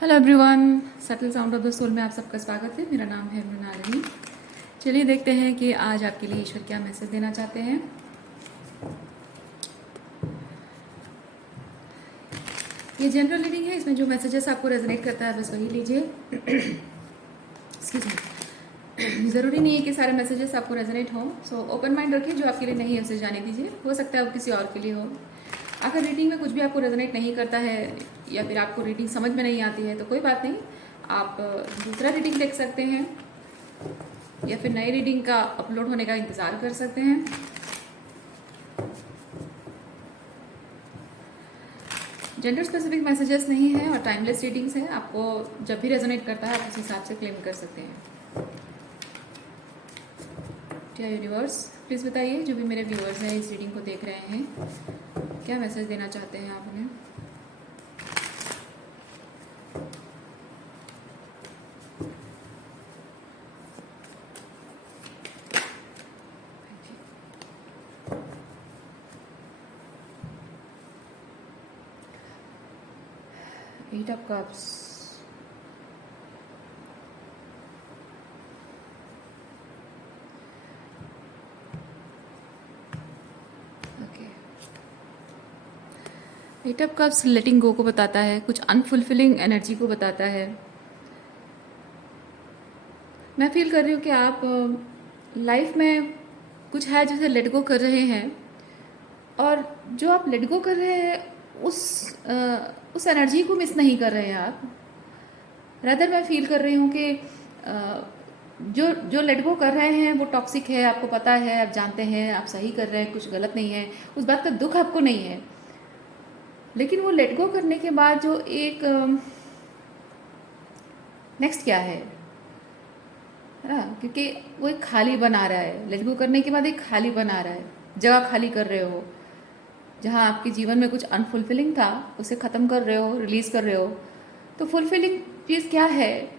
Hello everyone, subtle sound of the soul में आप सबका स्वागत है। मेरा नाम है मृणालिनी। चलिए देखते हैं कि आज आपके लिए ईश्वर क्या मैसेज देना चाहते हैं। ये जनरल रीडिंग है, इसमें जो मैसेजेस आपको रेजोनेट करता है बस वही लीजिए। Excuse me. ज़रूरी नहीं है कि सारे मैसेजेस आपको रेजोनेट हों, सो ओपन माइंड रखिए। जो आपके लिए नहीं है उसे जाने दीजिए, हो सकता है वो किसी और के लिए हो। अगर रीडिंग में कुछ भी आपको रेजोनेट नहीं करता है या फिर आपको रीडिंग समझ में नहीं आती है तो कोई बात नहीं, आप दूसरा रीडिंग देख सकते हैं या फिर नई रीडिंग का अपलोड होने का इंतज़ार कर सकते हैं। जेंडर स्पेसिफिक मैसेजेस नहीं है और टाइमलेस रीडिंग्स है। आपको जब भी रेजोनेट करता है आप उस हिसाब से क्लेम कर सकते हैं। क्या यूनिवर्स प्लीज़ बताइए, जो भी मेरे व्यूअर्स हैं इस रीडिंग को देख रहे हैं, क्या मैसेज देना चाहते हैं आप उन्हें। Eight of cups, eight of cups letting go को बताता है, कुछ अनफुलफिलिंग एनर्जी को बताता है। मैं फील कर रही हूँ कि आप लाइफ में कुछ है जिसे लेट गो कर रहे हैं, और जो आप लेट गो कर रहे हैं उस एनर्जी को मिस नहीं कर रहे हैं आप। रादर मैं फील कर रही हूँ कि जो जो लेट गो कर रहे हैं वो टॉक्सिक है, आपको पता है, आप जानते हैं आप सही कर रहे हैं, कुछ गलत नहीं है, उस बात का दुख आपको नहीं है। लेकिन वो लेट गो करने के बाद जो एक नेक्स्ट क्या है ना, क्योंकि वो एक खाली बना रहा है। लेट गो करने के बाद एक खाली बना रहा है, जगह खाली कर रहे हो। जहाँ आपके जीवन में कुछ अनफुलफिलिंग था उसे ख़त्म कर रहे हो, रिलीज़ कर रहे हो। तो फुलफिलिंग चीज़ क्या है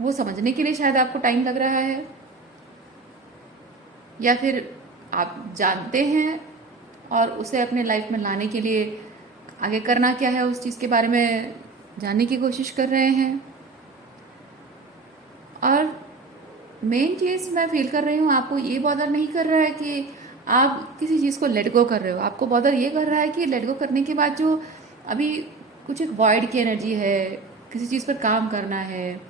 वो समझने के लिए शायद आपको टाइम लग रहा है, या फिर आप जानते हैं और उसे अपने लाइफ में लाने के लिए आगे करना क्या है उस चीज़ के बारे में जानने की कोशिश कर रहे हैं। और मेन चीज़ मैं फील कर रही हूँ, आपको ये बॉदर नहीं कर रहा है कि आप किसी चीज़ को लेट गो कर रहे हो। आपको बॉदर ये कर रहा है कि लेट गो करने के बाद जो अभी कुछ एक वॉइड की एनर्जी है, किसी चीज़ पर काम करना है,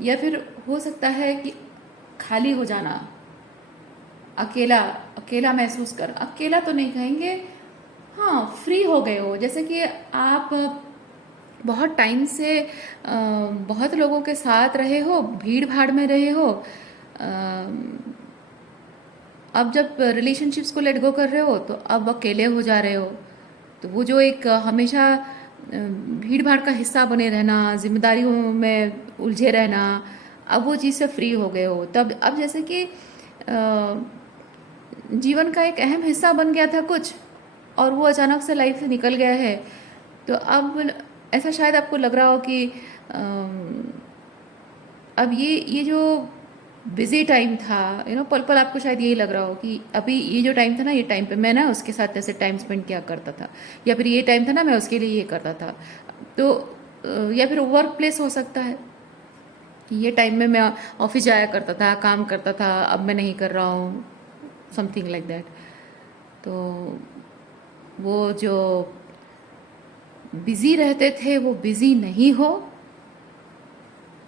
या फिर हो सकता है कि खाली हो जाना, अकेला अकेला महसूस कर, अकेला तो नहीं कहेंगे, हाँ फ्री हो गए हो। जैसे कि आप बहुत टाइम से बहुत लोगों के साथ रहे हो, भीड़ भाड़ में रहे हो, अब जब रिलेशनशिप्स को लेट गो कर रहे हो तो अब अकेले हो जा रहे हो। तो वो जो एक हमेशा भीड़ भाड़ का हिस्सा बने रहना, जिम्मेदारियों में उलझे रहना, अब वो चीज़ से फ्री हो गए हो। तब अब जैसे कि जीवन का एक अहम हिस्सा बन गया था कुछ, और वो अचानक से लाइफ से निकल गया है। तो अब ऐसा शायद आपको लग रहा हो कि अब ये जो बिजी टाइम था, पल पल आपको शायद यही लग रहा हो कि अभी ये जो टाइम था ना, ये टाइम पे मैं ना उसके साथ ऐसे टाइम स्पेंड किया करता था, या फिर ये टाइम था ना मैं उसके लिए ये करता था। तो या फिर वर्क प्लेस हो सकता है कि ये टाइम में मैं ऑफिस जाया करता था, काम करता था, अब मैं नहीं कर रहा हूँ, समथिंग लाइक दैट। तो वो जो बिजी रहते थे वो बिजी नहीं हो,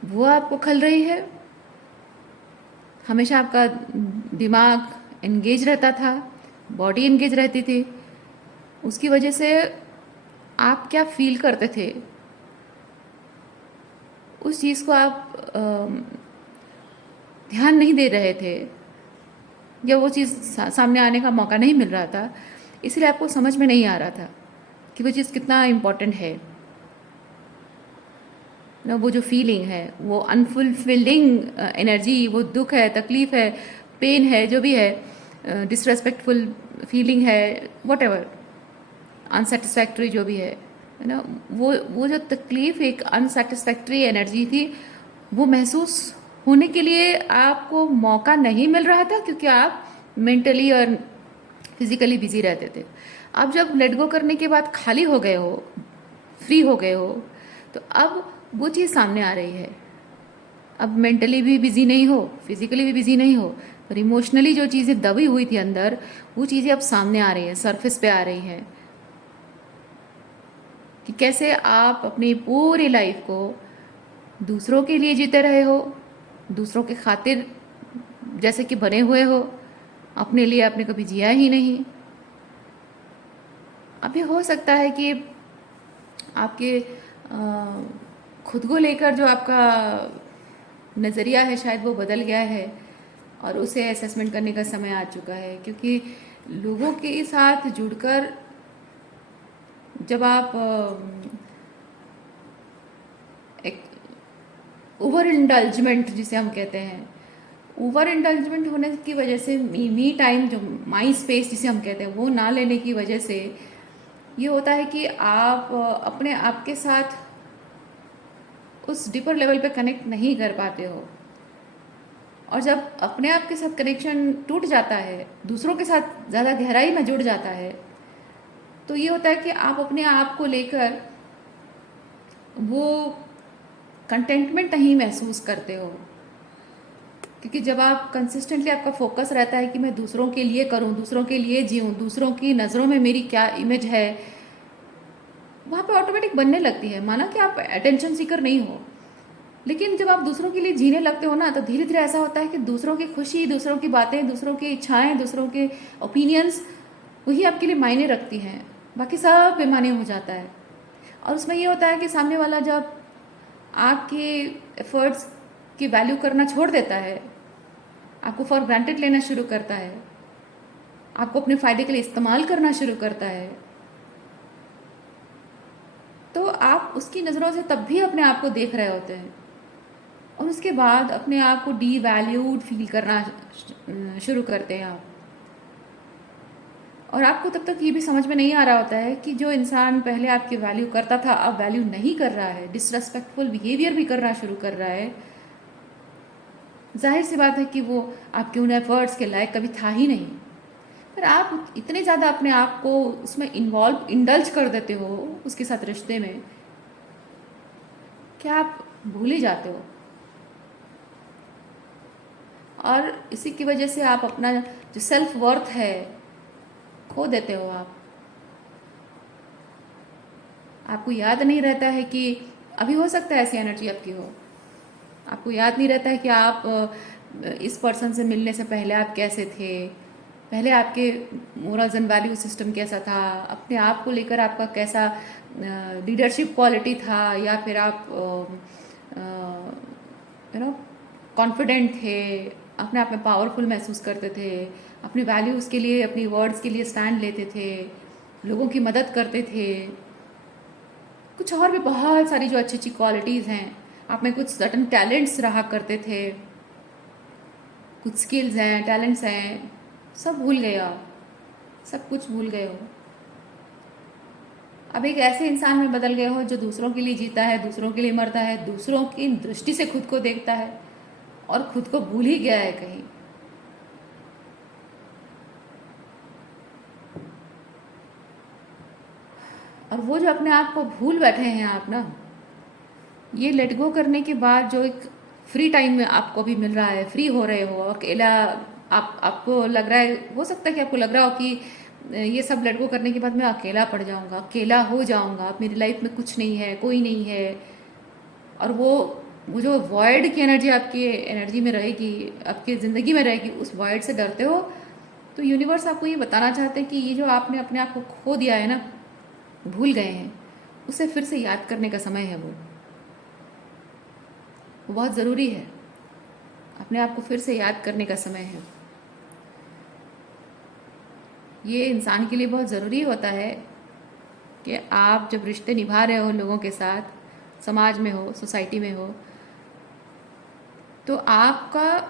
वो आपको खल रही है। हमेशा आपका दिमाग एंगेज रहता था, बॉडी एंगेज रहती थी, उसकी वजह से आप क्या फील करते थे उस चीज़ को आप ध्यान नहीं दे रहे थे, या वो चीज़ सामने आने का मौका नहीं मिल रहा था, इसलिए आपको समझ में नहीं आ रहा था कि वो चीज़ कितना इम्पोर्टेंट है ना। वो जो फीलिंग है, वो अनफुलफिलिंग एनर्जी, वो दुख है, तकलीफ है, पेन है, जो भी है, डिसरेस्पेक्टफुल फीलिंग है, वट एवर, अनसेटिस्फैक्ट्री जो भी है ना, वो जो तकलीफ, एक अनसेटिस्फैक्ट्री एनर्जी थी, वो महसूस होने के लिए आपको मौका नहीं मिल रहा था, क्योंकि आप मेंटली और फिजिकली बिजी रहते थे। अब जब लेट गो करने के बाद खाली हो गए हो, फ्री हो गए हो, तो अब वो चीज़ सामने आ रही है। अब मेंटली भी बिजी नहीं हो, फिजिकली भी बिजी नहीं हो, पर इमोशनली जो चीज़ें दबी हुई थी अंदर, वो चीज़ें अब सामने आ रही हैं, सरफेस पे आ रही हैं, कि कैसे आप अपनी पूरी लाइफ को दूसरों के लिए जीते रहे हो, दूसरों के खातिर जैसे कि बने हुए हो, अपने लिए आपने कभी जिया ही नहीं। अभी हो सकता है कि आपके खुद को लेकर जो आपका नज़रिया है शायद वो बदल गया है, और उसे असेसमेंट करने का समय आ चुका है, क्योंकि लोगों के साथ जुड़कर जब आप एक ओवर इंडल्जमेंट जिसे हम कहते हैं, ओवर इंडल्जमेंट होने की वजह से मी टाइम जो माई स्पेस जिसे हम कहते हैं वो ना लेने की वजह से ये होता है कि आप अपने आप के साथ उस डीपर लेवल पे कनेक्ट नहीं कर पाते हो। और जब अपने आप के साथ कनेक्शन टूट जाता है, दूसरों के साथ ज़्यादा गहराई में जुड़ जाता है, तो ये होता है कि आप अपने आप को लेकर वो कंटेंटमेंट नहीं महसूस करते हो। क्योंकि जब आप कंसिस्टेंटली आपका फोकस रहता है कि मैं दूसरों के लिए करूं, दूसरों के लिए जीऊं, दूसरों की नज़रों में मेरी क्या इमेज है, वहाँ पे ऑटोमेटिक बनने लगती है। माना कि आप अटेंशन सीकर नहीं हो, लेकिन जब आप दूसरों के लिए जीने लगते हो ना, तो धीरे धीरे ऐसा होता है कि दूसरों की खुशी, दूसरों की बातें, दूसरों की इच्छाएं, दूसरों के ओपिनियंस, वही आपके लिए मायने रखती हैं, बाकी सब बेमानी हो जाता है। और उसमें ये होता है कि सामने वाला जब आपके एफर्ट्स की वैल्यू करना छोड़ देता है, आपको फॉर ग्रांटेड लेना शुरू करता है, आपको अपने फ़ायदे के लिए इस्तेमाल करना शुरू करता है, तो आप उसकी नज़रों से तब भी अपने आप को देख रहे होते हैं, और उसके बाद अपने आप को डी वैल्यूड फील करना शुरू करते हैं आप। और आपको तब तक ये भी समझ में नहीं आ रहा होता है कि जो इंसान पहले आपकी वैल्यू करता था अब वैल्यू नहीं कर रहा है, डिसरेस्पेक्टफुल बिहेवियर भी करना शुरू कर रहा है। जाहिर सी बात है कि वो आपके उन एफर्ट्स के लायक कभी था ही नहीं, पर आप इतने ज़्यादा अपने आप को उसमें इन्वॉल्व इंडल्ज कर देते हो उसके साथ रिश्ते में, कि आप भूल ही जाते हो। और इसी की वजह से आप अपना जो सेल्फ वर्थ है खो देते हो। आपको याद नहीं रहता है कि अभी हो सकता है ऐसी एनर्जी आपकी हो, आपको याद नहीं रहता है कि आप इस पर्सन से मिलने से पहले आप कैसे थे, पहले आपके मोरल्स एंड वैल्यू सिस्टम कैसा था, अपने आप को लेकर आपका कैसा लीडरशिप क्वालिटी था, या फिर आप यू नो कॉन्फिडेंट थे, अपने आप में पावरफुल महसूस करते थे, अपनी वैल्यूज़ के लिए, अपनी वर्ड्स के लिए स्टैंड लेते थे, लोगों की मदद करते थे, कुछ और भी बहुत सारी जो अच्छी अच्छी क्वालिटीज़ हैं, आप में कुछ सर्टन टैलेंट्स रहा करते थे, कुछ स्किल्स हैं, टैलेंट्स हैं, सब भूल गए आप, सब कुछ भूल गए हो। अब एक ऐसे इंसान में बदल गए हो जो दूसरों के लिए जीता है, दूसरों के लिए मरता है, दूसरों की दृष्टि से खुद को देखता है, और खुद को भूल ही गया है कहीं। और वो जो अपने आप को भूल बैठे हैं आप ना, ये लेट गो करने के बाद जो एक फ्री टाइम में आपको भी मिल रहा है, फ्री हो रहे हो, अकेला आपको लग रहा है, हो सकता है कि आपको लग रहा हो कि ये सब लेट गो करने के बाद मैं अकेला पड़ जाऊंगा, अकेला हो जाऊंगा, मेरी लाइफ में कुछ नहीं है, कोई नहीं है। और वो जो वॉइड की एनर्जी आपकी एनर्जी में रहेगी, आपकी ज़िंदगी में रहेगी, उस वॉइड से डरते हो। तो यूनिवर्स आपको ये बताना चाहते हैं कि ये जो आपने अपने आप को खो दिया है ना, भूल गए हैं, उसे फिर से याद करने का समय है। वो बहुत ज़रूरी है, अपने आप को फिर से याद करने का समय है। ये इंसान के लिए बहुत ज़रूरी होता है कि आप जब रिश्ते निभा रहे हो लोगों के साथ, समाज में हो, सोसाइटी में हो, तो आपकी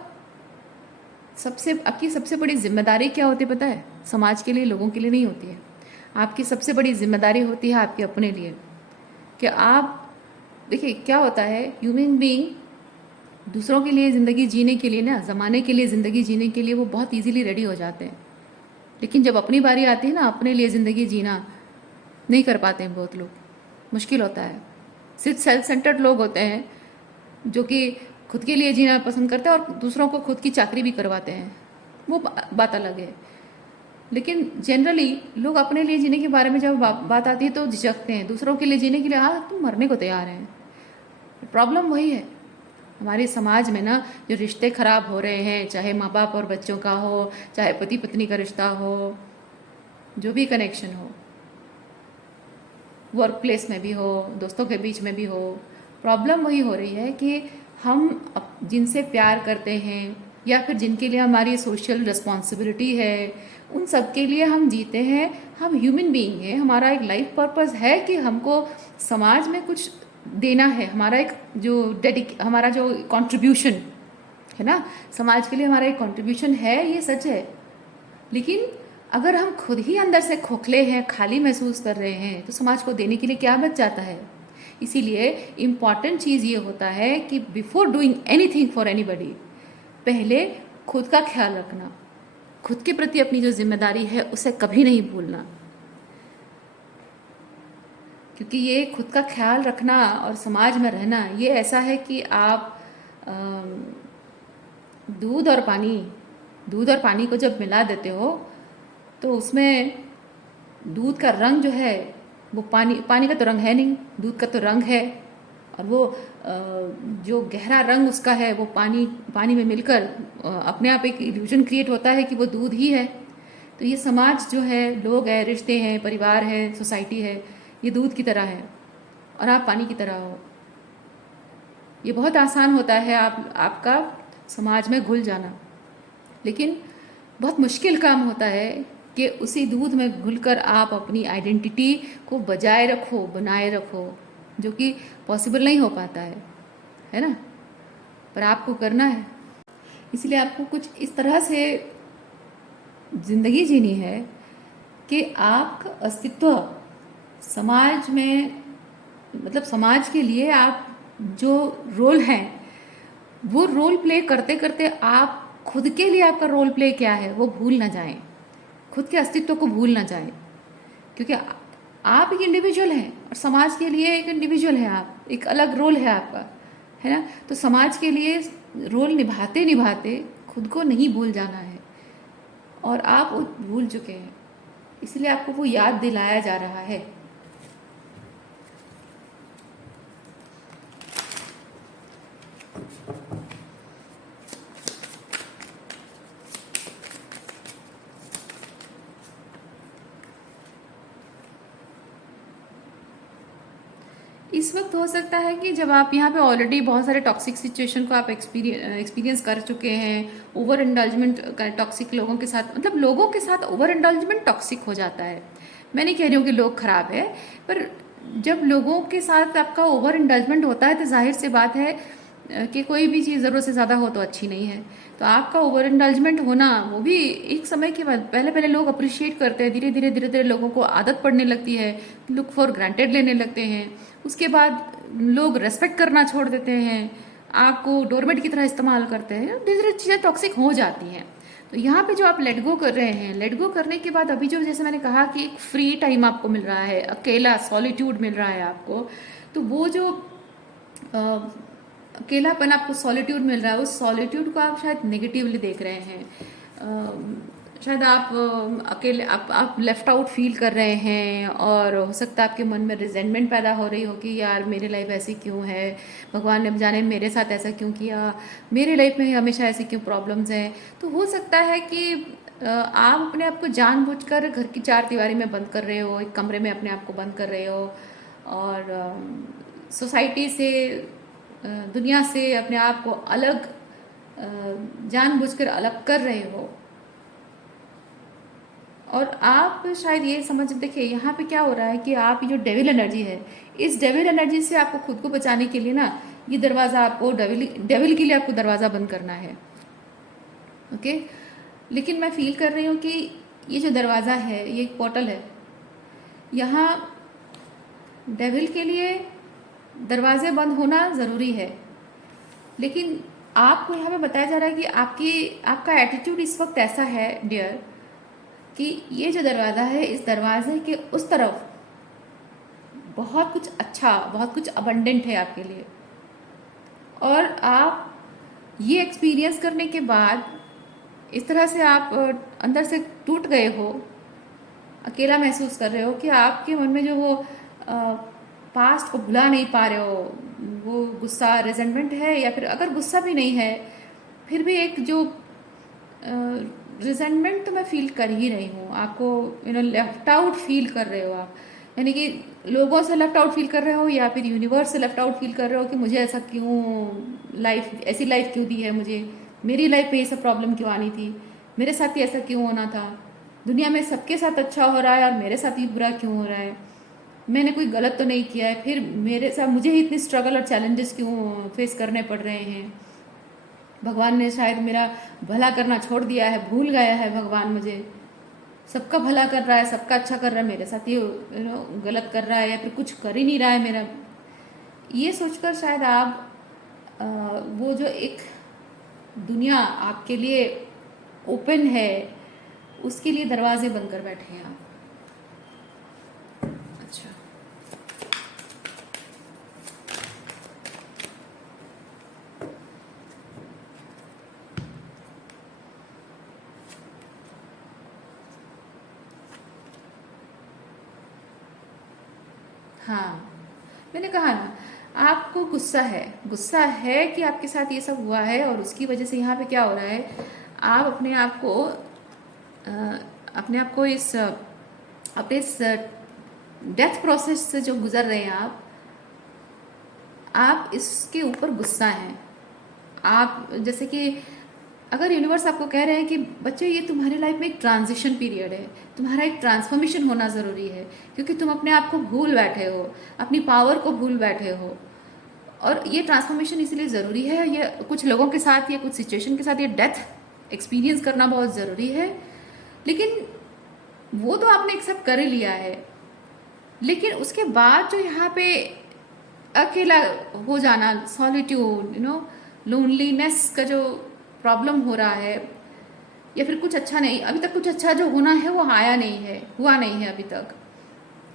सबसे बड़ी जिम्मेदारी क्या होती है पता है? समाज के लिए, लोगों के लिए नहीं होती है। आपकी सबसे बड़ी जिम्मेदारी होती है आपके अपने लिए, कि आप देखिए क्या होता है, ह्यूमन बीइंग दूसरों के लिए ज़िंदगी जीने के लिए ना, ज़माने के लिए ज़िंदगी जीने के लिए वो बहुत इजीली रेडी हो जाते हैं, लेकिन जब अपनी बारी आती है ना, अपने लिए ज़िंदगी जीना नहीं कर पाते हैं बहुत लोग। मुश्किल होता है। सिर्फ सेल्फ सेंटर्ड लोग होते हैं जो कि खुद के लिए जीना पसंद करते हैं और दूसरों को खुद की चाकरी भी करवाते हैं, वो बात अलग है। लेकिन जनरली लोग अपने लिए जीने के बारे में जब बात आती है तो झिझकते हैं। दूसरों के लिए जीने के लिए हाँ तुम मरने को तैयार हैं। प्रॉब्लम वही है हमारे समाज में ना, जो रिश्ते खराब हो रहे हैं, चाहे माँ बाप और बच्चों का हो, चाहे पति पत्नी का रिश्ता हो, जो भी कनेक्शन हो, वर्क प्लेस में भी हो, दोस्तों के बीच में भी हो, प्रॉब्लम वही हो रही है कि हम जिनसे प्यार करते हैं या फिर जिनके लिए हमारी सोशल रिस्पॉन्सिबिलिटी है, उन सब के लिए हम जीते हैं। हम ह्यूमन बीइंग हैं, हमारा एक लाइफ पर्पस है कि हमको समाज में कुछ देना है। हमारा एक जो हमारा जो कंट्रीब्यूशन है ना, समाज के लिए हमारा एक कंट्रीब्यूशन है, ये सच है। लेकिन अगर हम खुद ही अंदर से खोखले हैं, खाली महसूस कर रहे हैं, तो समाज को देने के लिए क्या बच जाता है? इसीलिए इम्पॉर्टेंट चीज़ ये होता है कि before doing anything for anybody, पहले खुद का ख्याल रखना, खुद के प्रति अपनी जो जिम्मेदारी है उसे कभी नहीं भूलना। क्योंकि ये खुद का ख्याल रखना और समाज में रहना, ये ऐसा है कि आप दूध और पानी को जब मिला देते हो तो उसमें दूध का रंग जो है वो पानी का तो रंग है नहीं, दूध का तो रंग है। और वो जो गहरा रंग उसका है वो पानी में मिलकर अपने आप एक इल्यूजन क्रिएट होता है कि वो दूध ही है। तो ये समाज जो है, लोग हैं, रिश्ते हैं, परिवार है, सोसाइटी है, ये दूध की तरह है और आप पानी की तरह हो। ये बहुत आसान होता है आपका समाज में घुल जाना, लेकिन बहुत मुश्किल काम होता है कि उसी दूध में घुलकर आप अपनी आइडेंटिटी को बजाय रखो, बनाए रखो, जो कि पॉसिबल नहीं हो पाता है ना? पर आपको करना है। इसलिए आपको कुछ इस तरह से जिंदगी जीनी है कि आपका अस्तित्व समाज में, मतलब समाज के लिए आप जो रोल है वो रोल प्ले करते करते आप खुद के लिए आपका रोल प्ले क्या है वो भूल ना जाएं, खुद के अस्तित्व को भूल ना जाएं। क्योंकि आप एक इंडिविजुअल हैं और समाज के लिए एक इंडिविजुअल है, आप एक अलग रोल है आपका, है ना? तो समाज के लिए रोल निभाते निभाते खुद को नहीं भूल जाना है, और आप वो भूल चुके हैं, इसलिए आपको वो याद दिलाया जा रहा है। इस वक्त हो सकता है कि जब आप यहाँ पे ऑलरेडी बहुत सारे टॉक्सिक सिचुएशन को आप एक्सपीरियंस कर चुके हैं, ओवर इंडल्जमेंट टॉक्सिक लोगों के साथ, मतलब लोगों के साथ ओवर इंडल्जमेंट टॉक्सिक हो जाता है। मैं नहीं कह रही हूँ कि लोग खराब है, पर जब लोगों के साथ आपका ओवर इंडल्जमेंट होता है तो जाहिर सी बात है कि कोई भी चीज़ ज़रूरत से ज़्यादा हो तो अच्छी नहीं है। तो आपका ओवर इंडल्जमेंट होना वो भी एक समय के बाद, पहले पहले लोग अप्रिशिएट करते हैं, धीरे धीरे लोगों को आदत पड़ने लगती है, लुक फॉर ग्रांटेड लेने लगते हैं। उसके बाद लोग रेस्पेक्ट करना छोड़ देते हैं, आपको डोरमेट की तरह इस्तेमाल करते हैं, धीरे धीरे चीज़ें टॉक्सिक हो जाती हैं। तो यहाँ पे जो आप लेट गो कर रहे हैं, लेट गो करने के बाद अभी जो, जैसे मैंने कहा कि एक फ्री टाइम आपको मिल रहा है, अकेला सॉलिट्यूड मिल रहा है आपको, तो वो जो अकेलापन आपको सॉलिट्यूड मिल रहा है, उस सॉलिट्यूड को आप शायद नेगेटिवली देख रहे हैं। शायद आप अकेले आप लेफ्ट आउट फील कर रहे हैं, और हो सकता है आपके मन में रिजेंटमेंट पैदा हो रही हो कि यार मेरी लाइफ ऐसी क्यों है, भगवान ने जाने मेरे साथ ऐसा क्यों किया, मेरी लाइफ में हमेशा ऐसी क्यों प्रॉब्लम्स हैं। तो हो सकता है कि आप अपने आप को जानबूझकर घर की चार दीवारी में बंद कर रहे हो, एक कमरे में अपने आप को बंद कर रहे हो, और सोसाइटी से, दुनिया से अपने आप को अलग, जानबूझकर अलग कर रहे हो। और आप शायद ये समझ, देखिए यहाँ पे क्या हो रहा है कि आप जो डेविल एनर्जी है, इस डेविल एनर्जी से आपको खुद को बचाने के लिए ना, ये दरवाज़ा आपको डेविल के लिए आपको दरवाज़ा बंद करना है। ओके, लेकिन मैं फील कर रही हूँ कि ये जो दरवाज़ा है ये एक पोर्टल है। यहाँ डेविल के लिए दरवाजे बंद होना ज़रूरी है, लेकिन आपको यहाँ पे बताया जा रहा है कि आपका एटीट्यूड इस वक्त ऐसा है डियर, कि ये जो दरवाज़ा है, इस दरवाजे के उस तरफ बहुत कुछ अच्छा, बहुत कुछ अबंडेंट है आपके लिए। और आप ये एक्सपीरियंस करने के बाद इस तरह से आप अंदर से टूट गए हो, अकेला महसूस कर रहे हो कि आपके मन में जो वो पास्ट को भुला नहीं पा रहे हो, वो गुस्सा, रिजेंटमेंट है, या फिर अगर गुस्सा भी नहीं है फिर भी एक जो रिजेंटमेंट तो मैं फील कर ही रही हूँ, आपको लेफ्ट आउट फील कर रहे हो आप, यानी कि लोगों से लेफ्ट आउट फील कर रहे हो या फिर यूनिवर्स से लेफ्ट आउट फील कर रहे हो कि मुझे ऐसा क्यों लाइफ, ऐसी लाइफ क्यों दी है मुझे, मेरी लाइफ में ये सब प्रॉब्लम क्यों आनी थी, मेरे साथ ही ऐसा क्यों होना था, दुनिया में सबके साथ अच्छा हो रहा है और मेरे साथ ही बुरा क्यों हो रहा है, मैंने कोई गलत तो नहीं किया है, फिर मेरे साथ मुझे ही इतनी स्ट्रगल और चैलेंजेस क्यों फेस करने पड़ रहे हैं, भगवान ने शायद मेरा भला करना छोड़ दिया है, भूल गया है भगवान मुझे, सबका भला कर रहा है, सबका अच्छा कर रहा है, मेरे साथ ये गलत कर रहा है या फिर कुछ कर ही नहीं रहा है मेरा। ये सोचकर शायद आप वो जो एक दुनिया आपके लिए ओपन है उसके लिए दरवाजे बंद कर बैठे हैं आप। अच्छा, हाँ, मैंने कहा ना, आपको गुस्सा है कि आपके साथ ये सब हुआ है और उसकी वजह से यहाँ पे क्या हो रहा है, आप अपने आप को इस डेथ प्रोसेस से जो गुजर रहे हैं आप इसके ऊपर गुस्सा हैं। आप जैसे कि अगर यूनिवर्स आपको कह रहे हैं कि बच्चे ये तुम्हारी लाइफ में एक ट्रांजिशन पीरियड है, तुम्हारा एक ट्रांसफॉर्मेशन होना ज़रूरी है, क्योंकि तुम अपने आप को भूल बैठे हो, अपनी पावर को भूल बैठे हो, और ये ट्रांसफॉर्मेशन इसलिए ज़रूरी है, ये कुछ लोगों के साथ या कुछ सिचुएशन के साथ ये डेथ एक्सपीरियंस करना बहुत ज़रूरी है। लेकिन वो तो आपने एक्सेप्ट कर ही लिया है, लेकिन उसके बाद जो यहाँ पे अकेला हो जाना, सॉलिट्यूड, लोनलीनेस का जो प्रॉब्लम हो रहा है, या फिर कुछ अच्छा नहीं, अभी तक कुछ अच्छा जो होना है वो आया नहीं है, हुआ नहीं है अभी तक,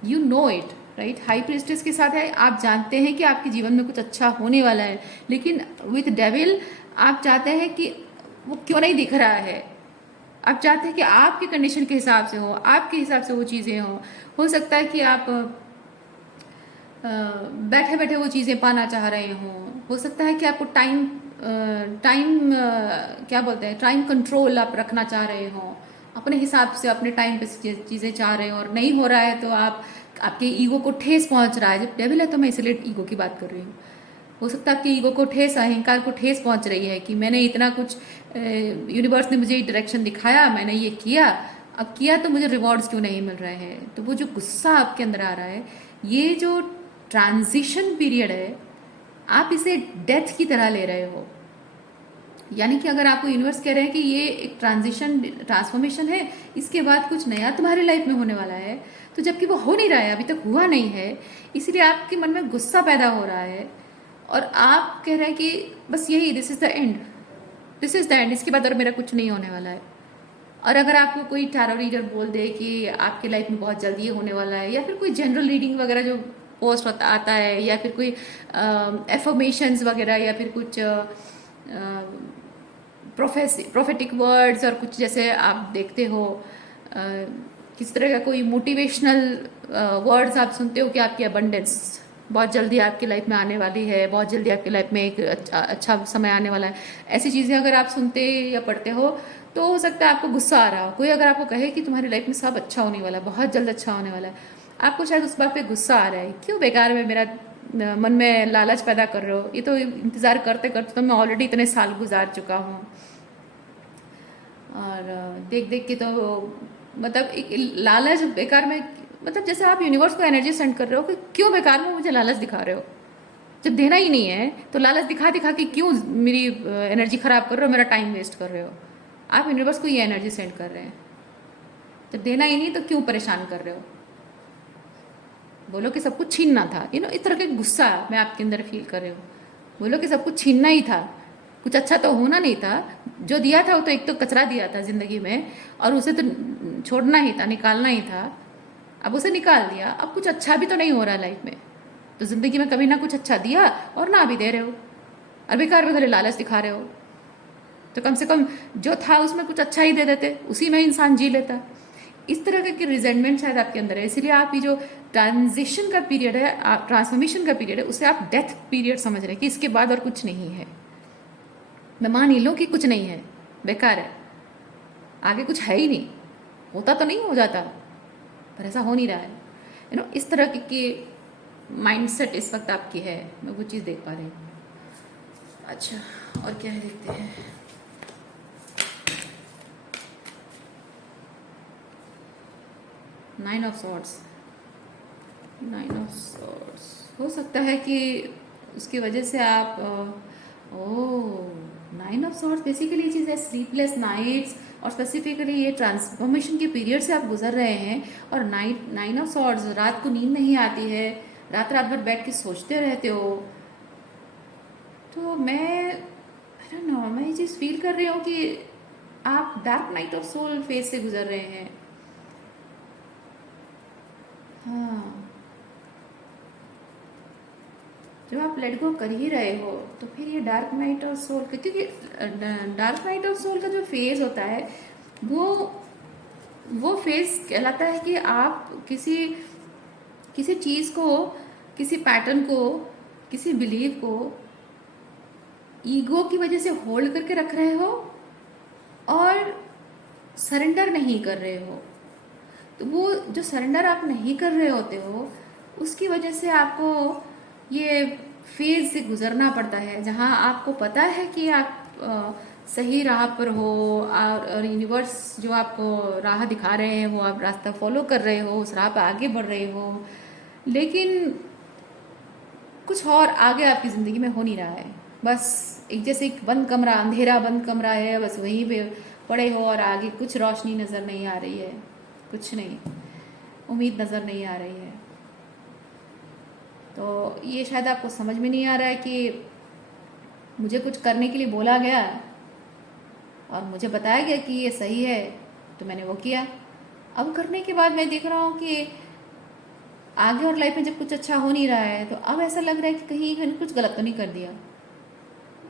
you know it right. High priestess के साथ है, आप जानते हैं कि आपके जीवन में कुछ अच्छा होने वाला है, लेकिन विथ डेविल आप चाहते हैं कि वो क्यों नहीं दिख रहा है, आप चाहते हैं कि आपके कंडीशन के हिसाब से आपके हिसाब से वो चीज़ें हो सकता है कि आप बैठे बैठे वो चीज़ें पाना चाह रहे हो सकता है कि आपको टाइम क्या बोलते हैं, टाइम कंट्रोल आप रखना चाह रहे हो, अपने हिसाब से अपने टाइम पे चीज़ें चाह रहे हो और नहीं हो रहा है तो आपके ईगो को ठेस पहुंच रहा है। जब डेविल है तो मैं इसलिए ईगो की बात कर रही हूँ। हो सकता है आपके ईगो को ठेस, अहंकार को ठेस पहुंच रही है कि मैंने इतना कुछ, यूनिवर्स ने मुझे डायरेक्शन दिखाया, मैंने ये किया, अब किया तो मुझे रिवॉर्ड्स क्यों नहीं मिल रहे हैं। तो वो जो गुस्सा आपके अंदर आ रहा है, ये जो ट्रांजिशन पीरियड है, आप इसे डेथ की तरह ले रहे हो। यानी कि अगर आपको यूनिवर्स कह रहे हैं कि ये एक ट्रांसफॉर्मेशन है, इसके बाद कुछ नया तुम्हारे लाइफ में होने वाला है, तो जबकि वो हो नहीं रहा है, अभी तक हुआ नहीं है, इसीलिए आपके मन में गुस्सा पैदा हो रहा है और आप कह रहे हैं कि बस यही, this is the end, this is the end, इसके बाद और मेरा कुछ नहीं होने वाला है। और अगर आपको कोई टैरो रीडर बोल दे कि आपके लाइफ में बहुत जल्दी ये होने वाला है, या फिर कोई जनरल रीडिंग वगैरह जो पोस्ट आता है, या फिर कोई एफर्मेशंस वगैरह, या फिर कुछ प्रोफेटिक वर्ड्स और कुछ जैसे आप देखते हो, किस तरह का कोई मोटिवेशनल वर्ड्स आप सुनते हो कि आपकी अबंडेंस बहुत जल्दी आपकी लाइफ में आने वाली है, बहुत जल्दी आपकी लाइफ में एक अच्छा समय आने वाला है, ऐसी चीज़ें अगर आप सुनते या पढ़ते हो तो हो सकता है आपको गुस्सा आ रहा हो। कोई अगर आपको कहे कि तुम्हारी लाइफ में सब अच्छा होने वाला है, बहुत जल्द अच्छा होने वाला है, आपको शायद उस बात पे गुस्सा आ रहा है, क्यों बेकार में मेरा मन में लालच पैदा कर रहे हो, ये तो इंतज़ार करते करते तो मैं ऑलरेडी इतने साल गुजार चुका हूँ, और देख देख के तो मतलब एक लालच बेकार में, मतलब जैसे आप यूनिवर्स को एनर्जी सेंड कर रहे हो कि क्यों बेकार में मुझे लालच दिखा रहे हो, जब देना ही नहीं है तो लालच दिखा दिखा के क्यों मेरी एनर्जी खराब कर रहे हो, मेरा टाइम वेस्ट कर रहे हो। आप यूनिवर्स को ये एनर्जी सेंड कर रहे हैं, जब देना ही नहीं तो क्यों परेशान कर रहे हो। बोलो कि सब कुछ छीनना था, इस तरह का गुस्सा मैं आपके अंदर फील कर रही हूँ। बोलो कि सब कुछ छीनना ही था, कुछ अच्छा तो होना नहीं था, जो दिया था वो तो एक तो कचरा दिया था ज़िंदगी में, और उसे तो छोड़ना ही था, निकालना ही था। अब उसे निकाल दिया, अब कुछ अच्छा भी तो नहीं हो रहा लाइफ में, तो ज़िंदगी में कभी ना कुछ अच्छा दिया और ना भी दे रहे हो, और बेकार में खाली लालच दिखा रहे हो। तो कम से कम जो था उसमें कुछ अच्छा ही दे देते, उसी में इंसान जी लेता। इस तरह का रिजेंटमेंट शायद आपके अंदर है, इसलिए आप ये जो ट्रांजिशन का पीरियड है, ट्रांसफॉर्मेशन का पीरियड है, उसे आप डेथ पीरियड समझ रहे हैं कि इसके बाद और कुछ नहीं है। मैं मान ही लूँ कि कुछ नहीं है, बेकार है, आगे कुछ है ही नहीं, होता तो नहीं हो जाता, पर ऐसा हो नहीं रहा है। इस तरह की माइंडसेट इस वक्त आपकी है, मैं वो चीज़ देख पा रही हूँ। अच्छा, और क्या है देखते हैं। Nine of swords, nine of swords हो सकता है कि उसकी वजह से आप नाइन ऑफ सॉर्ड्स बेसिकली ये चीज़ है स्लीपलेस नाइट्स, और स्पेसिफिकली ये ट्रांसफॉर्मेशन के पीरियड से आप गुजर रहे हैं। और नाइन ऑफ सॉर्ड्स, रात को नींद नहीं आती है, रात रात भर बैठ के सोचते रहते हो। तो मैं आई डोंट नो, मैं ये चीज़ फील कर रही हूँ कि आप dark night of soul phase से गुजर रहे हैं। हाँ, जब आप लेट गो कर ही रहे हो तो फिर ये डार्क नाइट ऑफ सोल, क्योंकि डार्क नाइट ऑफ सोल का जो फेज होता है वो फेज कहलाता है कि आप किसी किसी चीज़ को, किसी पैटर्न को, किसी बिलीव को ईगो की वजह से होल्ड करके रख रहे हो और सरेंडर नहीं कर रहे हो। तो वो जो सरेंडर आप नहीं कर रहे होते हो, उसकी वजह से आपको ये फेज से गुजरना पड़ता है, जहाँ आपको पता है कि आप सही राह पर हो, और यूनिवर्स जो आपको राह दिखा रहे हैं वो आप रास्ता फॉलो कर रहे हो, उस राह पर आगे बढ़ रहे हो, लेकिन कुछ और आगे आपकी ज़िंदगी में हो नहीं रहा है। बस एक जैसे एक बंद कमरा, अंधेरा बंद कमरा है, बस वहीं पे पड़े हो और आगे कुछ रोशनी नज़र नहीं आ रही है, कुछ नहीं, उम्मीद नज़र नहीं आ रही है। तो ये शायद आपको समझ में नहीं आ रहा है कि मुझे कुछ करने के लिए बोला गया और मुझे बताया गया कि ये सही है, तो मैंने वो किया। अब करने के बाद मैं देख रहा हूँ कि आगे और लाइफ में जब कुछ अच्छा हो नहीं रहा है, तो अब ऐसा लग रहा है कि कहीं मैंने कुछ गलत तो नहीं कर दिया,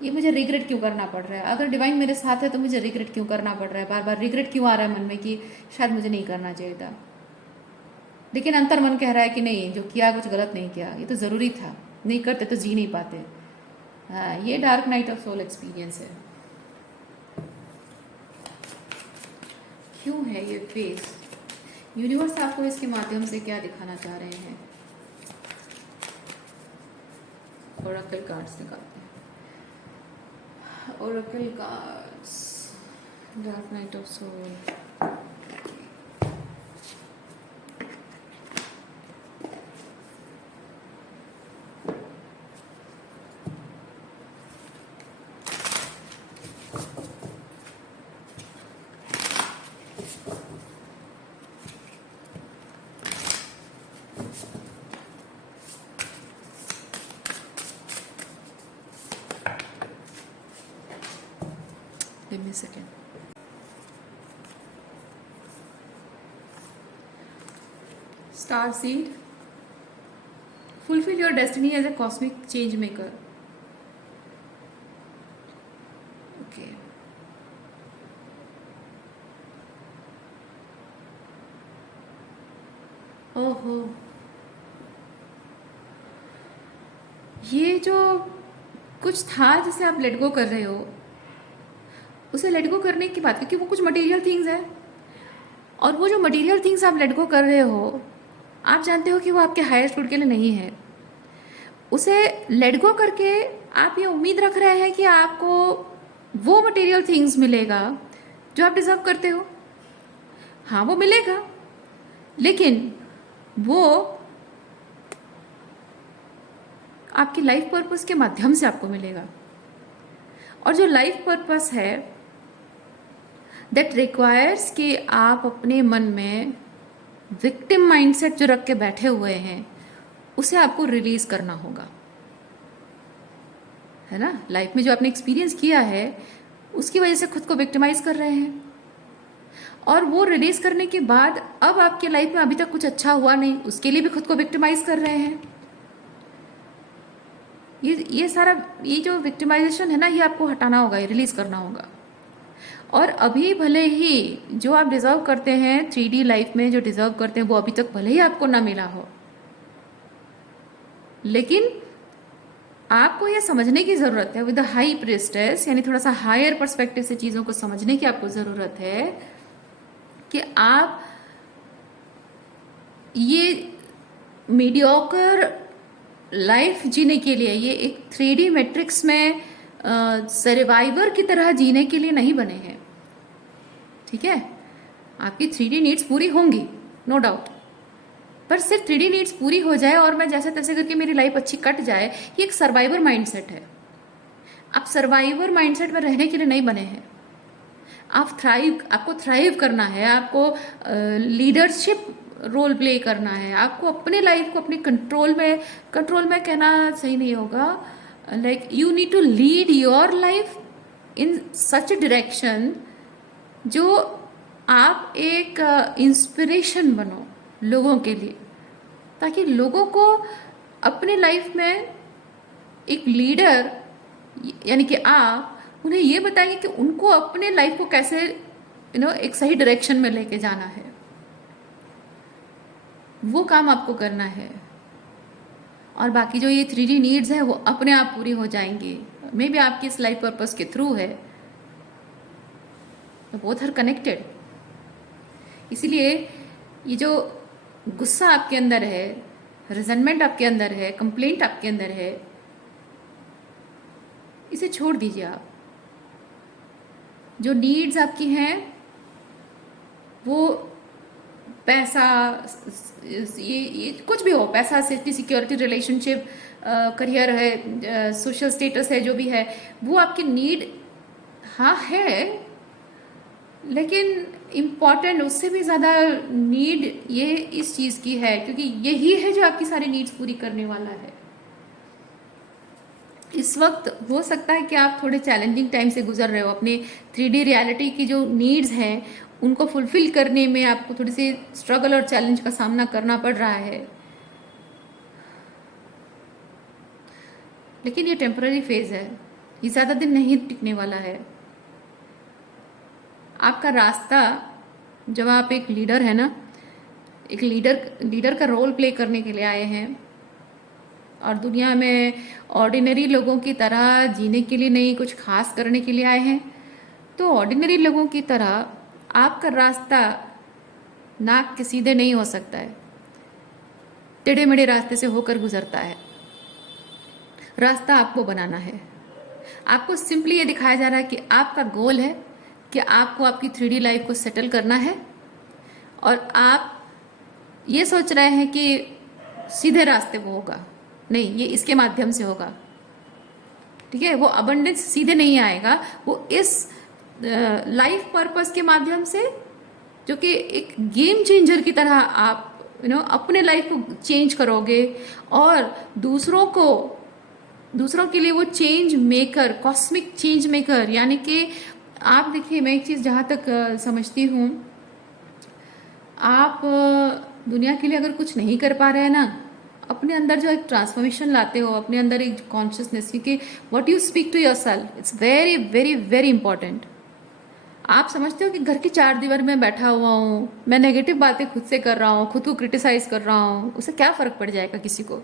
ये मुझे रिग्रेट क्यों करना पड़ रहा है। अगर डिवाइन मेरे साथ है तो मुझे रिग्रेट क्यों करना पड़ रहा है, बार बार रिग्रेट क्यों आ रहा है मन में कि शायद मुझे नहीं करना चाहिए था। लेकिन अंतर मन कह रहा है कि नहीं, जो किया कुछ गलत नहीं किया, ये तो ज़रूरी था, नहीं करते तो जी नहीं पाते। हाँ, ये dark night of soul experience है। क्यों है ये फेस, यूनिवर्स आपको इसके माध्यम से क्या दिखाना चाह रहे हैं। ओरेकल कार्ड्स निकालते हैं। Oracle cards, dark night of soul. Give me a second. Star seed. Fulfill your destiny as a cosmic change maker. Okay. ओहो, ये जो कुछ था जिसे आप लेट गो कर रहे हो, उसे लेट गो करने की बात, क्योंकि वो कुछ मटेरियल थिंग्स है, और वो जो मटेरियल थिंग्स आप लेट गो कर रहे हो, आप जानते हो कि वो आपके हायर गुड के लिए नहीं है। उसे लेट गो करके आप ये उम्मीद रख रहे हैं कि आपको वो मटेरियल थिंग्स मिलेगा जो आप डिजर्व करते हो। हाँ, वो मिलेगा, लेकिन वो आपकी लाइफ पर्पस के माध्यम से आपको मिलेगा। और जो लाइफ पर्पस है दैट रिक्वायर्स कि आप अपने मन में विक्टिम माइंडसेट जो रख के बैठे हुए हैं, उसे आपको रिलीज करना होगा, है ना। लाइफ में जो आपने एक्सपीरियंस किया है उसकी वजह से खुद को विक्टिमाइज कर रहे हैं, और वो रिलीज करने के बाद अब आपके लाइफ में अभी तक कुछ अच्छा हुआ नहीं, उसके लिए भी खुद को विक्टिमाइज कर रहे हैं। ये सारा ये जो विक्टिमाइजेशन है ना, ये आपको हटाना होगा, ये रिलीज करना होगा। और अभी भले ही जो आप डिजर्व करते हैं 3D लाइफ में, जो डिजर्व करते हैं वो अभी तक भले ही आपको ना मिला हो, लेकिन आपको यह समझने की जरूरत है विद द हाई प्रिस्टेस, यानी थोड़ा सा हायर पर्सपेक्टिव से चीजों को समझने की आपको जरूरत है कि आप ये मीडियोकर लाइफ जीने के लिए, ये एक 3D मैट्रिक्स में सर्वाइवर की तरह जीने के लिए नहीं बने हैं। ठीक है, आपकी 3D नीड्स पूरी होंगी, नो डाउट, पर सिर्फ 3D नीड्स पूरी हो जाए और मैं जैसे तैसे करके मेरी लाइफ अच्छी कट जाए, ये एक सर्वाइवर माइंडसेट है। आप सर्वाइवर माइंडसेट में रहने के लिए नहीं बने हैं। आपको थ्राइव करना है, आपको लीडरशिप रोल प्ले करना है, आपको अपने लाइफ को अपने कंट्रोल में कहना सही नहीं होगा, like you need to lead your life in such a direction जो आप एक इंस्पिरेशन बनो लोगों के लिए, ताकि लोगों को अपने लाइफ में एक लीडर यानी कि आप उन्हें ये बताएंगे कि उनको अपने लाइफ को कैसे एक सही डायरेक्शन में लेके जाना है। वो काम आपको करना है, और बाकी जो ये 3D नीड्स है वो अपने आप पूरी हो जाएंगी, मे बी आपकी इस लाइफ पर्पस के थ्रू है। तो बोथ आर कनेक्टेड। इसीलिए ये जो गुस्सा आपके अंदर है, रिजनमेंट आपके अंदर है, कंप्लेंट आपके अंदर है, इसे छोड़ दीजिए आप। जो नीड्स आपकी हैं वो पैसा, ये कुछ भी हो, पैसा, सेफ्टी, सिक्योरिटी, रिलेशनशिप, करियर है, सोशल स्टेटस है, जो भी है, वो आपकी नीड हाँ है, लेकिन इम्पॉर्टेंट उससे भी ज़्यादा नीड ये इस चीज़ की है, क्योंकि यही है जो आपकी सारी नीड्स पूरी करने वाला है। इस वक्त हो सकता है कि आप थोड़े चैलेंजिंग टाइम से गुजर रहे हो, अपने 3D रियलिटी की जो नीड्स हैं उनको फुलफिल करने में आपको थोड़ी सी स्ट्रगल और चैलेंज का सामना करना पड़ रहा है, लेकिन ये टेम्पररी फेज है, ये ज़्यादा दिन नहीं टिकने वाला है। आपका रास्ता, जब आप एक लीडर है ना, एक लीडर का रोल प्ले करने के लिए आए हैं और दुनिया में ऑर्डिनरी लोगों की तरह जीने के लिए नहीं, कुछ खास करने के लिए आए हैं, तो ऑर्डिनरी लोगों की तरह आपका रास्ता नाक के सीधे नहीं हो सकता है, टेढ़े मेढ़े रास्ते से होकर गुजरता है। रास्ता आपको बनाना है। आपको सिंपली ये दिखाया जा रहा है कि आपका गोल है कि आपको आपकी 3D लाइफ को सेटल करना है, और आप ये सोच रहे हैं कि सीधे रास्ते वो होगा, नहीं, ये इसके माध्यम से होगा। ठीक है, वो अबंडेंस सीधे नहीं आएगा, वो इस लाइफ पर्पस के माध्यम से, जो कि एक गेम चेंजर की तरह आप अपने लाइफ को चेंज करोगे, और दूसरों के लिए वो change maker, cosmic change maker. यानी कि आप देखिए, मैं एक चीज़ जहाँ तक समझती हूँ, आप दुनिया के लिए अगर कुछ नहीं कर पा रहे हैं ना, अपने अंदर जो एक ट्रांसफॉर्मेशन लाते हो, अपने अंदर एक कॉन्शियसनेस, क्योंकि what you speak to yourself, it's very very very important. आप समझते हो कि घर की 4 दीवार में बैठा हुआ हूँ, मैं नेगेटिव बातें खुद से कर रहा हूँ, खुद को क्रिटिसाइज कर रहा हूँ, उससे क्या फ़र्क पड़ जाएगा किसी को?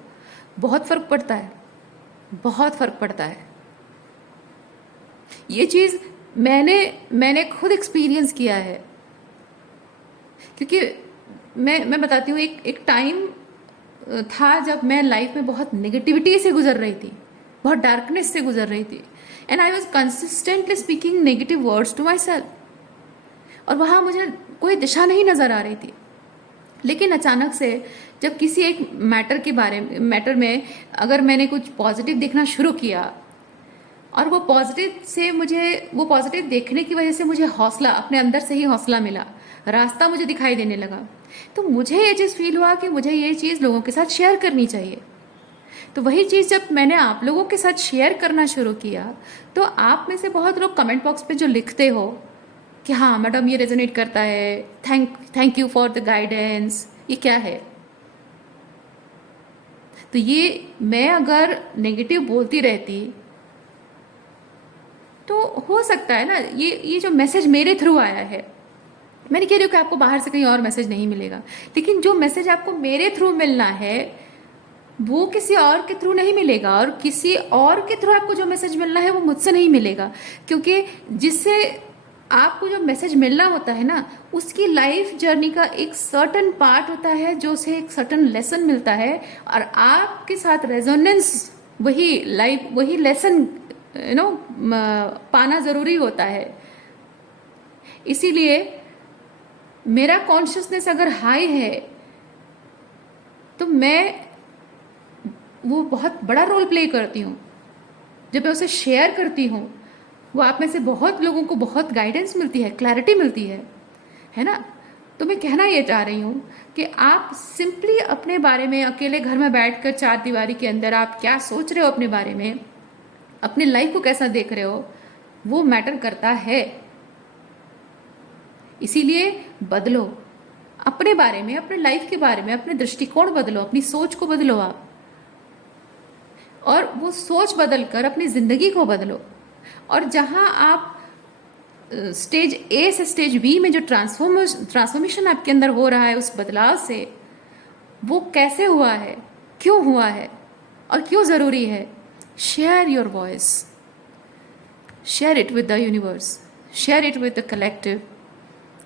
बहुत फ़र्क पड़ता है, बहुत फ़र्क पड़ता है। ये चीज़ मैंने खुद एक्सपीरियंस किया है, क्योंकि मैं बताती हूँ, एक टाइम था जब मैं लाइफ में बहुत नेगेटिविटी से गुजर रही थी, बहुत डार्कनेस से गुजर रही थी, and I was consistently speaking negative words to myself, और वहाँ मुझे कोई दिशा नहीं नज़र आ रही थी। लेकिन अचानक से जब किसी एक मैटर में अगर मैंने कुछ पॉजिटिव देखना शुरू किया, और वो पॉजिटिव देखने की वजह से मुझे हौसला, अपने अंदर से ही हौसला मिला, रास्ता मुझे दिखाई देने लगा, तो मुझे ये चीज़ फील हुआ कि मुझे ये चीज़ लोगों के साथ शेयर करनी चाहिए। तो वही चीज़ जब मैंने आप लोगों के साथ शेयर करना शुरू किया, तो आप में से बहुत लोग कमेंट बॉक्स पे जो लिखते हो, कि हाँ मैडम ये रेजोनेट करता है, thank you for the guidance, ये क्या है? तो ये मैं अगर नेगेटिव बोलती रहती तो हो सकता है ना, ये जो मैसेज मेरे थ्रू आया है, मैं नहीं कह रही हूँ कि आपको बाहर से कहीं और मैसेज नहीं मिलेगा, लेकिन जो मैसेज आपको मेरे थ्रू मिलना है वो किसी और के थ्रू नहीं मिलेगा, और किसी और के थ्रू आपको जो मैसेज मिलना है वो मुझसे नहीं मिलेगा, क्योंकि जिससे आपको जो मैसेज मिलना होता है ना, उसकी लाइफ जर्नी का एक सर्टन पार्ट होता है जो उसे एक सर्टन लेसन मिलता है, और आपके साथ रेजोनेंस वही लाइफ वही लेसन पाना ज़रूरी होता है। इसीलिए मेरा कॉन्शियसनेस अगर हाई है तो मैं वो बहुत बड़ा रोल प्ले करती हूँ। जब मैं उसे शेयर करती हूँ वो आप में से बहुत लोगों को बहुत गाइडेंस मिलती है, क्लैरिटी मिलती है ना? तो मैं कहना ये चाह रही हूँ कि आप सिंपली अपने बारे में अकेले घर में बैठकर चार दीवारी के अंदर आप क्या सोच रहे हो अपने बारे में, अपनी लाइफ को कैसा देख रहे हो, वो मैटर करता है। इसीलिए बदलो अपने बारे में, अपने लाइफ के बारे में, अपने दृष्टिकोण बदलो, अपनी सोच को बदलो आप, और वो सोच बदल कर अपनी ज़िंदगी को बदलो। और जहाँ आप स्टेज ए से स्टेज बी में जो ट्रांसफॉर्मेशन आपके अंदर हो रहा है, उस बदलाव से, वो कैसे हुआ है, क्यों हुआ है और क्यों ज़रूरी है, share your voice, share it with the universe, share it with the collective,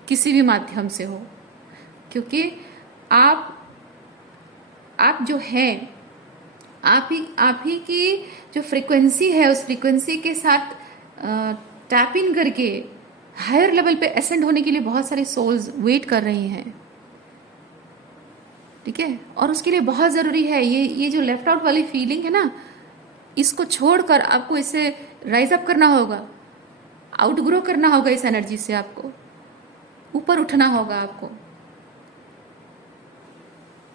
किसी भी माध्यम से हो, क्योंकि आप जो हैं, आप ही की जो फ्रीक्वेंसी है, उस फ्रीक्वेंसी के साथ टैप इन करके हायर लेवल पे असेंड होने के लिए बहुत सारे सोल्स वेट कर रही हैं, ठीक है? और उसके लिए बहुत ज़रूरी है ये जो लेफ्ट आउट वाली फीलिंग है ना, इसको छोड़कर आपको इसे राइज अप करना होगा, आउटग्रो करना होगा, इस एनर्जी से आपको ऊपर उठना होगा आपको,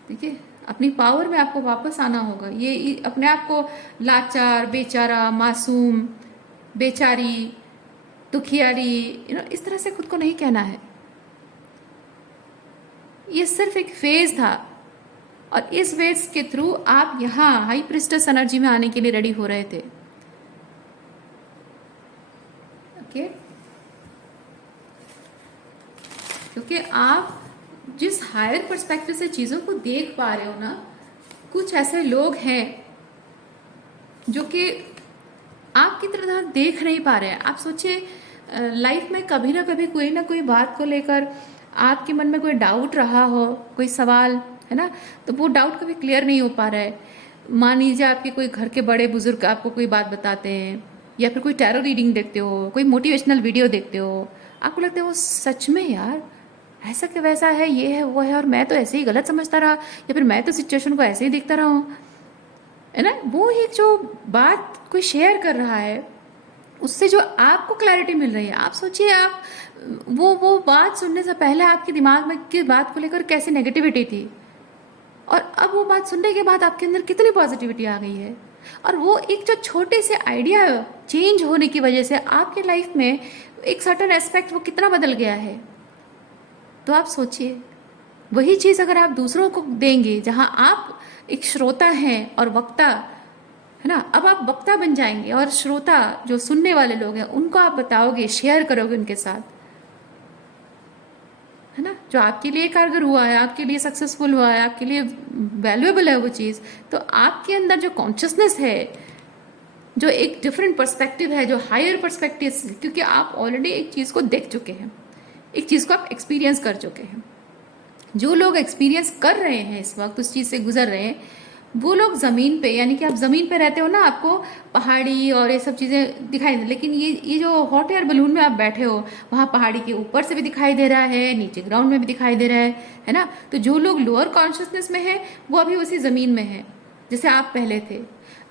ठीक है? अपनी पावर में आपको वापस आना होगा। ये अपने आप को लाचार, बेचारा, मासूम, बेचारी, दुखियारी, इस तरह से खुद को नहीं कहना है। ये सिर्फ एक फेज था, और इस फेज के थ्रू आप यहाँ हाई प्रिस्टेस एनर्जी में आने के लिए रेडी हो रहे थे। ओके? क्योंकि आप जिस हायर पर्सपेक्टिव से चीज़ों को देख पा रहे हो ना, कुछ ऐसे लोग हैं जो कि आपकी तरह देख नहीं पा रहे हैं। आप सोचिए, लाइफ में कभी ना कभी कोई ना कोई बात को लेकर आपके मन में कोई डाउट रहा हो, कोई सवाल है ना, तो वो डाउट कभी क्लियर नहीं हो पा रहा है। मान लीजिए आपके कोई घर के बड़े बुजुर्ग आपको कोई बात बताते हैं, या फिर कोई टैरो रीडिंग देखते हो, कोई मोटिवेशनल वीडियो देखते हो, आपको लगता है वो सच में यार ऐसा कि वैसा है, ये है वो है, और मैं तो ऐसे ही गलत समझता रहा, या फिर मैं तो सिचुएशन को ऐसे ही देखता रहा हूँ, है ना? वो एक जो बात कोई शेयर कर रहा है, उससे जो आपको क्लैरिटी मिल रही है, आप सोचिए, आप वो बात सुनने से पहले आपके दिमाग में किस बात को लेकर कैसी नेगेटिविटी थी, और अब वो बात सुनने के बाद आपके अंदर कितनी पॉजिटिविटी आ गई है। और वो एक जो छोटे से आइडिया चेंज होने की वजह से आपके लाइफ में एक सर्टन एस्पेक्ट वो कितना बदल गया है। तो आप सोचिए, वही चीज़ अगर आप दूसरों को देंगे, जहाँ आप एक श्रोता हैं और वक्ता, है ना, अब आप वक्ता बन जाएंगे, और श्रोता जो सुनने वाले लोग हैं उनको आप बताओगे, शेयर करोगे उनके साथ, है ना, जो आपके लिए कारगर हुआ है, आपके लिए सक्सेसफुल हुआ है, आपके लिए वैल्यूएबल है वो चीज़, तो आपके अंदर जो कॉन्शियसनेस है, जो एक डिफरेंट पर्सपेक्टिव है, जो हायर पर्सपेक्टिव, क्योंकि आप ऑलरेडी एक चीज़ को देख चुके हैं, एक चीज़ को आप एक्सपीरियंस कर चुके हैं। जो लोग एक्सपीरियंस कर रहे हैं इस वक्त, उस चीज़ से गुजर रहे हैं, वो लोग ज़मीन पे, यानी कि आप ज़मीन पे रहते हो ना, आपको पहाड़ी और ये सब चीज़ें दिखाई दे, लेकिन ये जो हॉट एयर बलून में आप बैठे हो, वहाँ पहाड़ी के ऊपर से भी दिखाई दे रहा है, नीचे ग्राउंड में भी दिखाई दे रहा है ना? तो जो लोग लोअर कॉन्शियसनेस में है वो अभी उसी ज़मीन में है जैसे आप पहले थे।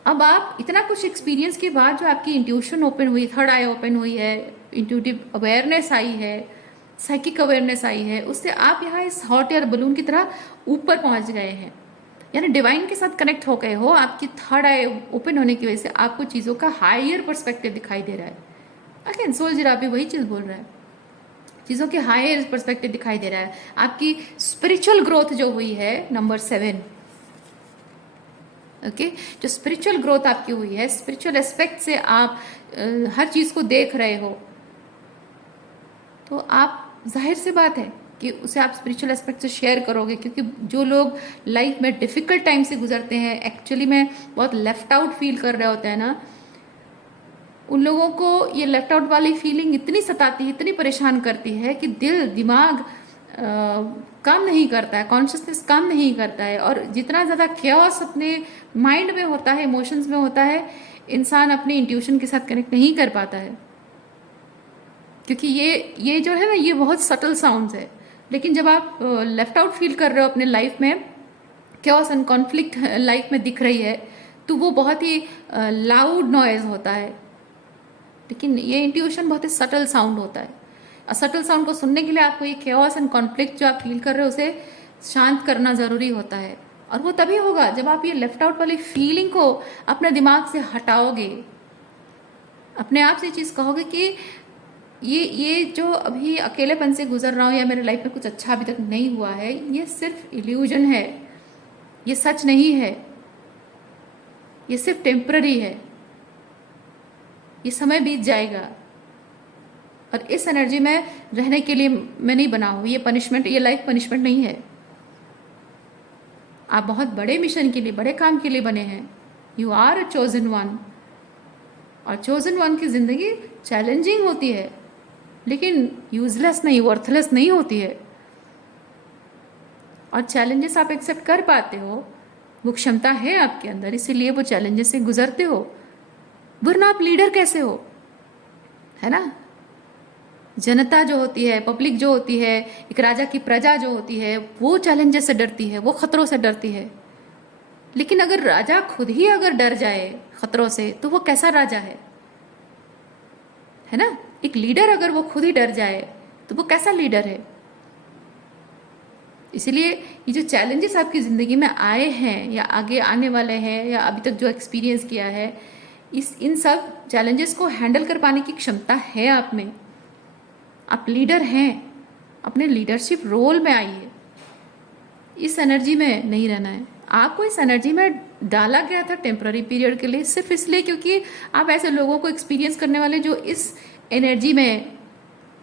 अब आप इतना कुछ एक्सपीरियंस के बाद जो आपकी इंट्यूशन ओपन हुई, थर्ड आई ओपन हुई है, इंट्यूटिव अवेयरनेस आई है, साइकिक अवेयरनेस आई है, उससे आप यहाँ इस हॉट एयर बलून की तरह ऊपर पहुँच गए हैं, यानी डिवाइन के साथ कनेक्ट हो गए हो। आपकी थर्ड आई ओपन होने की वजह से आपको चीज़ों का हायर पर्सपेक्टिव दिखाई दे रहा है। अगेन सोल जीरा भी वही चीज़ बोल रहा है। चीज़ों के हायर पर्सपेक्टिव दिखाई दे रहा है। आपकी स्पिरिचुअल ग्रोथ जो हुई है, नंबर 7, ओके, जो स्पिरिचुअल ग्रोथ आपकी हुई है, स्पिरिचुअल एस्पेक्ट से आप हर चीज़ को देख रहे हो, तो आप जाहिर सी बात है कि उसे आप स्पिरिचुअल एस्पेक्ट से शेयर करोगे। क्योंकि जो लोग लाइफ में डिफ़िकल्ट टाइम से गुजरते हैं, एक्चुअली में बहुत लेफ्ट आउट फील कर रहे होते हैं ना, उन लोगों को ये लेफ्ट आउट वाली फीलिंग इतनी सताती है, इतनी परेशान करती है कि दिल दिमाग काम नहीं करता है, कॉन्शियसनेस काम नहीं करता है, और जितना ज़्यादा क्योस अपने माइंड में होता है, इमोशंस में होता है, इंसान अपने इंट्यूशन के साथ कनेक्ट नहीं कर पाता है। क्योंकि ये जो है ना, ये बहुत सटल साउंड्स है। लेकिन जब आप लेफ्ट आउट फील कर रहे हो अपने लाइफ में, क्योस एंड कॉन्फ्लिक्ट लाइफ में दिख रही है, तो वो बहुत ही लाउड नॉइज होता है। लेकिन ये इंट्यूशन बहुत ही सटल साउंड होता है, और सटल साउंड को सुनने के लिए आपको ये क्योस एंड कॉन्फ्लिक्ट जो आप फील कर रहे हो उसे शांत करना ज़रूरी होता है। और वो तभी होगा जब आप ये लेफ्ट आउट वाली फीलिंग को अपने दिमाग से हटाओगे, अपने आप से ये चीज़ कहोगे कि ये जो अभी अकेलेपन से गुजर रहा हूँ, या मेरे लाइफ में कुछ अच्छा अभी तक नहीं हुआ है, ये सिर्फ इल्यूजन है, ये सच नहीं है, ये सिर्फ टेम्पररी है, ये समय बीत जाएगा, और इस एनर्जी में रहने के लिए मैं नहीं बना हूँ। ये पनिशमेंट, ये लाइफ पनिशमेंट नहीं है। आप बहुत बड़े मिशन के लिए, बड़े काम के लिए बने हैं। You are a chosen one, और चोजन वन की जिंदगी चैलेंजिंग होती है, लेकिन यूजलेस नहीं, वर्थलेस नहीं होती है। और चैलेंजेस आप एक्सेप्ट कर पाते हो, वो क्षमता है आपके अंदर, इसीलिए वो चैलेंजेस से गुजरते हो, वरना आप लीडर कैसे हो, है ना। जनता जो होती है, पब्लिक जो होती है, एक राजा की प्रजा जो होती है, वो चैलेंजेस से डरती है, वो खतरों से डरती है। लेकिन अगर राजा खुद ही अगर डर जाए खतरों से, तो वो कैसा राजा है ना। एक लीडर अगर वो खुद ही डर जाए, तो वो कैसा लीडर है। इसीलिए ये जो चैलेंजेस आपकी ज़िंदगी में आए हैं, या आगे आने वाले हैं, या अभी तक जो एक्सपीरियंस किया है, इन सब चैलेंजेस को हैंडल कर पाने की क्षमता है आप में। आप लीडर हैं, अपने लीडरशिप रोल में आइए। इस एनर्जी में नहीं रहना है आपको। इस एनर्जी में डाला गया था टेम्पररी पीरियड के लिए, सिर्फ इसलिए क्योंकि आप ऐसे लोगों को एक्सपीरियंस करने वाले जो इस एनर्जी में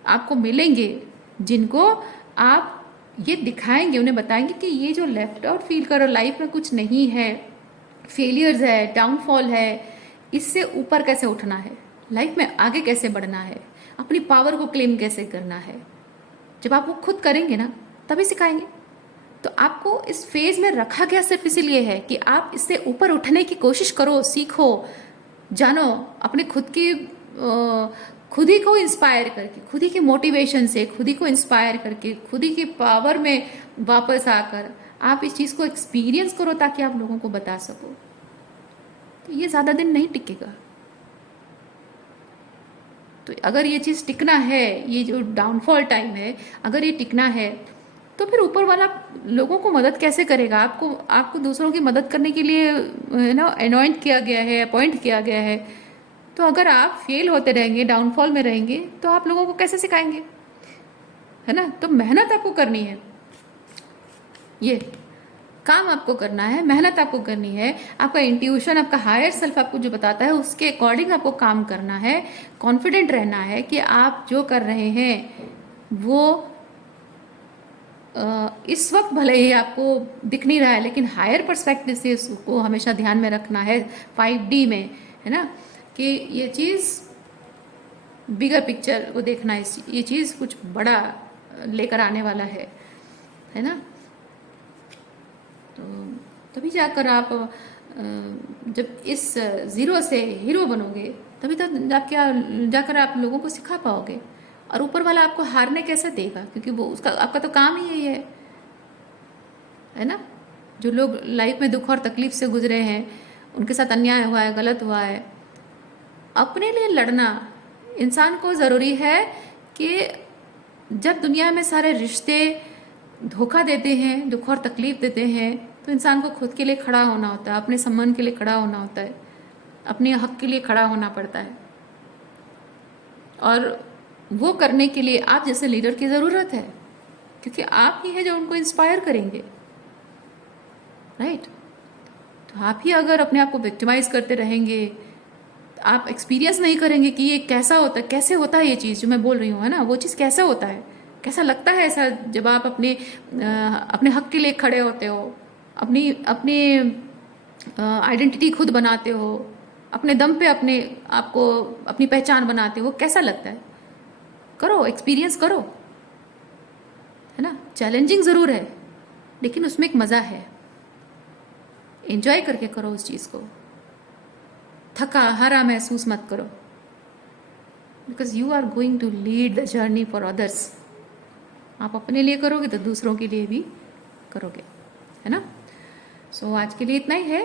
आपको मिलेंगे, जिनको आप ये दिखाएंगे, उन्हें बताएंगे कि ये जो लेफ्ट आउट फील करो, लाइफ में कुछ नहीं है, फेलियर्स है, डाउनफॉल है, इससे ऊपर कैसे उठना है, लाइफ में आगे कैसे बढ़ना है, अपनी पावर को क्लेम कैसे करना है। जब आप वो खुद करेंगे ना, तभी सिखाएंगे। तो आपको इस फेज में रखा गया सिर्फ इसीलिए है कि आप इससे ऊपर उठने की कोशिश करो, सीखो, जानो, अपने खुद ही को इंस्पायर करके, खुद ही के मोटिवेशन से, खुद ही को इंस्पायर करके, खुद ही की पावर में वापस आकर आप इस चीज़ को एक्सपीरियंस करो, ताकि आप लोगों को बता सको। तो ये ज़्यादा दिन नहीं टिकेगा। तो अगर ये चीज़ टिकना है, ये जो डाउनफॉल टाइम है, अगर ये टिकना है, तो फिर ऊपर वाला लोगों को मदद कैसे करेगा। आपको दूसरों की मदद करने के लिए अनॉइंट किया गया है, अपॉइंट किया गया है। तो अगर आप फेल होते रहेंगे, डाउनफॉल में रहेंगे, तो आप लोगों को कैसे सिखाएंगे, है ना। तो मेहनत आपको करनी है, ये काम आपको करना है, मेहनत आपको करनी है। आपका इंट्यूशन, आपका हायर सेल्फ आपको जो बताता है, उसके अकॉर्डिंग आपको काम करना है। कॉन्फिडेंट रहना है कि आप जो कर रहे हैं वो इस वक्त भले ही आपको दिख नहीं रहा है, लेकिन हायर पर्सपेक्टिव से उसको हमेशा ध्यान में रखना है, 5D में, है ना, कि ये चीज़ बिगर पिक्चर को देखना है, ये चीज़ कुछ बड़ा लेकर आने वाला है ना। तो तभी जाकर आप जब इस ज़ीरो से हीरो बनोगे, तभी तो जाकर आप लोगों को सिखा पाओगे। और ऊपर वाला आपको हारने कैसे देगा, क्योंकि वो उसका आपका तो काम ही यही है ना। जो लोग लाइफ में दुख और तकलीफ से गुजरे हैं, उनके साथ अन्याय हुआ है, गलत हुआ है, अपने लिए लड़ना इंसान को ज़रूरी है। कि जब दुनिया में सारे रिश्ते धोखा देते हैं, दुख और तकलीफ देते हैं, तो इंसान को खुद के लिए खड़ा होना होता है, अपने सम्मान के लिए खड़ा होना होता है, अपने हक के लिए खड़ा होना पड़ता है। और वो करने के लिए आप जैसे लीडर की ज़रूरत है, क्योंकि आप ही है जो उनको इंस्पायर करेंगे, राइट? तो आप ही अगर अपने आप को विक्टिमाइज करते रहेंगे, आप एक्सपीरियंस नहीं करेंगे कि ये कैसा होता है, कैसे होता है ये चीज़ जो मैं बोल रही हूँ, है ना, वो चीज़ कैसे होता है, कैसा लगता है ऐसा जब आप अपने हक के लिए खड़े होते हो, अपनी अपनी आइडेंटिटी खुद बनाते हो, अपने दम पे अपने आपको अपनी पहचान बनाते हो, कैसा लगता है? करो, एक्सपीरियंस करो, है ना। चैलेंजिंग ज़रूर है, लेकिन उसमें एक मज़ा है। एंजॉय करके करो उस चीज़ को, थका हारा महसूस मत करो, because you are going to lead the journey for others. आप अपने लिए करोगे तो दूसरों के लिए भी करोगे, है ना। सो आज के लिए इतना ही है।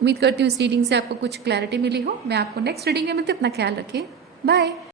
उम्मीद करती हूँ इस रीडिंग से आपको कुछ क्लैरिटी मिली हो। मैं आपको नेक्स्ट रीडिंग में मिलती हूँ। अपना ख्याल रखिए। बाय।